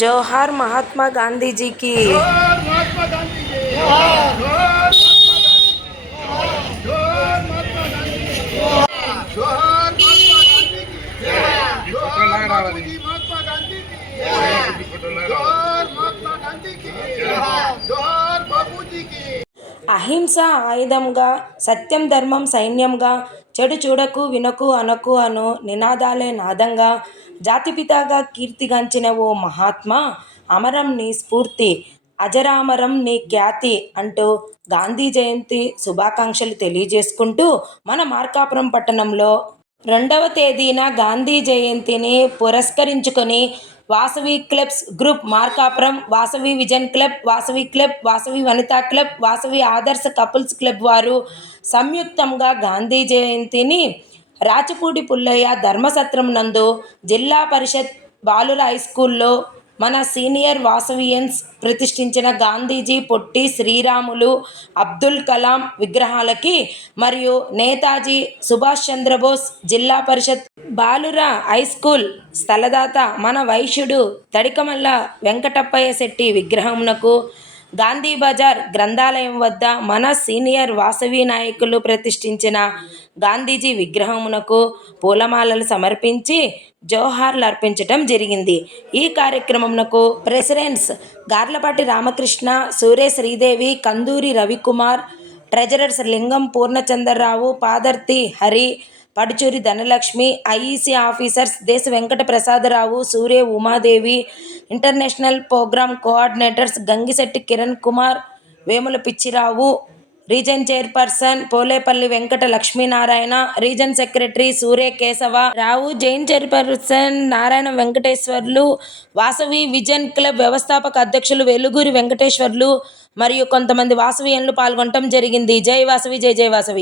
జోహార్ మహాత్మా గాంధీజీకి. జోహార్ మహాత్మా గాంధీజీ. జోహార్ మహాత్మా గాంధీజీ. జోహార్ మహాత్మా గాంధీజీ. జోహార్ మహాత్మా గాంధీజీ. జోహార్ మహాత్మా గాంధీజీ. జోహార్ మహాత్మా గాంధీజీ. జోహార్ బాపూజీకి. అహింస ఆయుధంగా, సత్యం ధర్మం సైన్యంగా, చెడు చూడకు వినకు అనకు అను నినాదాలే నాదంగా, జాతిపితగా కీర్తిగాంచిన ఓ మహాత్మా, అమరం నీ స్ఫూర్తి, అజరామరం నీ ఖ్యాతి అంటూ గాంధీ జయంతి శుభాకాంక్షలు తెలియజేసుకుంటూ మన మార్కాపురం పట్టణంలో 2వ తేదీన గాంధీ జయంతిని పురస్కరించుకొని Vasavi clubs group Markapuram, Vasavi vision club, Vasavi club, Vasavi Vanitha club, Vasavi ఆదర్శ కపుల్స్ క్లబ్ వారు సంయుక్తంగా గాంధీ జయంతిని రాచపూడి పుల్లయ్య ధర్మసత్రం నందు జిల్లా పరిషత్ బాలుర హైస్కూల్లో మన సీనియర్ వాసవియన్స్ ప్రతిష్ఠించిన గాంధీజీ, పొట్టి శ్రీరాములు, అబ్దుల్ కలాం విగ్రహాలకి మరియు నేతాజీ సుభాష్ చంద్రబోస్ జిల్లా పరిషత్ బాలుర హైస్కూల్ స్థలదాత మన వైశ్యుడు తడికమల్ల వెంకటప్పయ్య శెట్టి విగ్రహమునకు, గాంధీ బజార్ గ్రంథాలయం వద్ద మన సీనియర్ వాసవి నాయకులు ప్రతిష్ఠించిన గాంధీజీ విగ్రహమునకు పూలమాలలు సమర్పించి జోహార్లు అర్పించటం జరిగింది. ఈ కార్యక్రమంకు presidents Garlapati Ramakrishna, Surya Sridevi, Kanduri Ravikumar, treasurers Lingam Purnachandrarao, Padarthi Hari, Paduchuri Dhanalakshmi, IEC officers Desa Venkata Prasadarao, Surya Umadevi, international program coordinators Gangisetti Kiran Kumar, Vemula Pichchirao, region chairperson Polepalli Venkata Lakshminarayana, region secretary Surya Keshava Rao, zone chairperson Narayana Venkateswarlu, Vasavi vision club వ్యవస్థాపక అధ్యక్షులు వెలుగురి వెంకటేశ్వర్లు మరియు కొంతమంది వాసవియన్లు పాల్గొనడం జరిగింది. జై వాసవి, జై జై వాసవి.